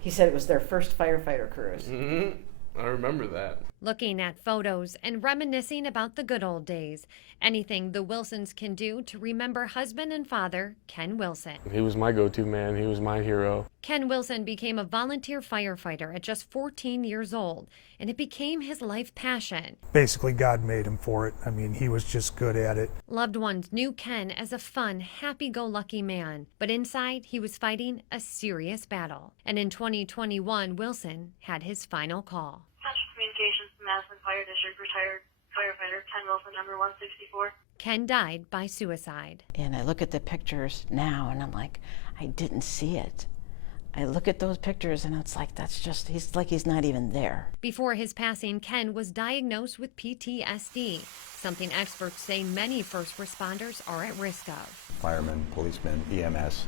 He said it was their first firefighter cruise. I remember that. Looking at photos and reminiscing about the good old days. Anything the Wilsons can do to remember husband and father, Ken Wilson. He was my go-to man. He was my hero. Ken Wilson became a volunteer firefighter at just 14 years old, and it became his life passion. Basically, God made him for it. I mean, he was just good at it. Loved ones knew Ken as a fun, happy-go-lucky man, but inside he was fighting a serious battle. And in 2021, Wilson had his final call. Central Communications, Madison Fire District, retired firefighter Ken Wilson, number 164. Ken died by suicide. And I look at the pictures now and I'm like, I didn't see it. I look at those pictures and it's like, he's not even there. Before his passing, Ken was diagnosed with PTSD, something experts say many first responders are at risk of. Firemen, policemen, EMS,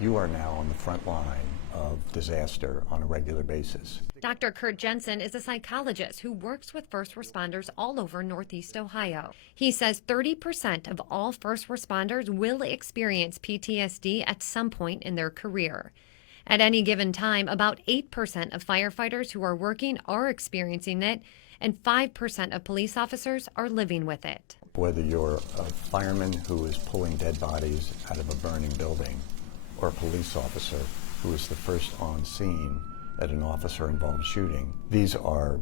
you are now on the front line of disaster on a regular basis. Dr. Kurt Jensen is a psychologist who works with first responders all over Northeast Ohio. He says 30% of all first responders will experience PTSD at some point in their career. At any given time, about 8% of firefighters who are working are experiencing it, and 5% of police officers are living with it. Whether you're a fireman who is pulling dead bodies out of a burning building, or a police officer who is the first on scene at an officer-involved shooting, these are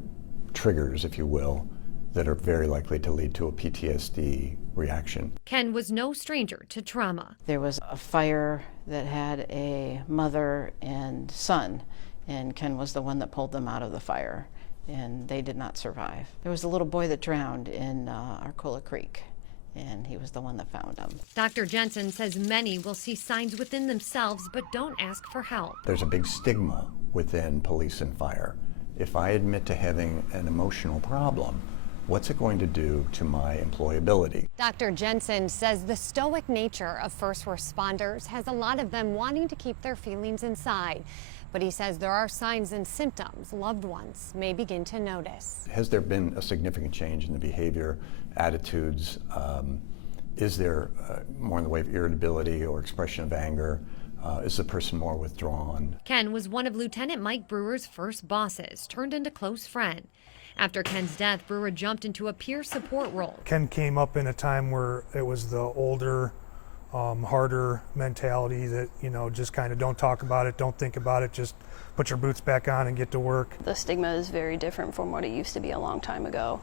triggers, if you will, that are very likely to lead to a PTSD reaction. Ken was no stranger to trauma. There was a fire that had a mother and son, and Ken was the one that pulled them out of the fire, and they did not survive. There was a little boy that drowned in Arcola Creek, and he was the one that found him. Dr. Jensen says many will see signs within themselves but don't ask for help. There's a big stigma within police and fire. If I admit to having an emotional problem, what's it going to do to my employability? Dr. Jensen says the stoic nature of first responders has a lot of them wanting to keep their feelings inside. But he says there are signs and symptoms loved ones may begin to notice. Has there been a significant change in the behavior, attitudes? Is there more in the way of irritability or expression of anger? Is the person more withdrawn? Ken was one of Lieutenant Mike Brewer's first bosses, turned into close friend. After Ken's death, Brewer jumped into a peer support role. Ken came up in a time where it was the older, harder mentality that, just kind of don't talk about it, don't think about it, just put your boots back on and get to work. The stigma is very different from what it used to be a long time ago.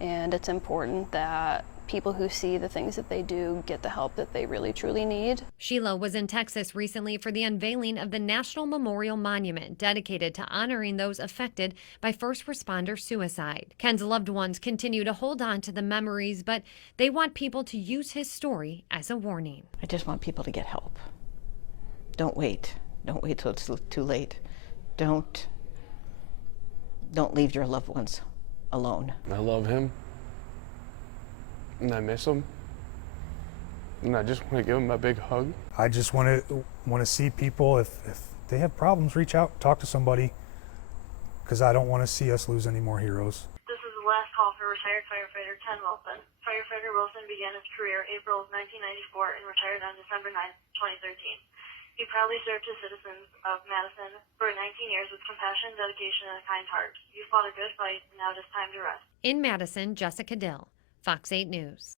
And it's important that people who see the things that they do get the help that they really truly need. Sheila was in Texas recently for the unveiling of the National Memorial Monument dedicated to honoring those affected by first responder suicide. Ken's loved ones continue to hold on to the memories, but they want people to use his story as a warning. I just want people to get help. Don't wait. Don't wait till it's too late. Don't leave your loved ones alone. I love him. And I miss him. And I just want to give him a big hug. I just want to see people, if they have problems, reach out, talk to somebody, because I don't want to see us lose any more heroes. This is the last call for retired firefighter Ken Wilson. Firefighter Wilson began his career April of 1994 and retired on December 9, 2013. He proudly served his citizens of Madison for 19 years with compassion, dedication, and a kind heart. You fought a good fight, and now it is time to rest. In Madison, Jessica Dill, Fox 8 News.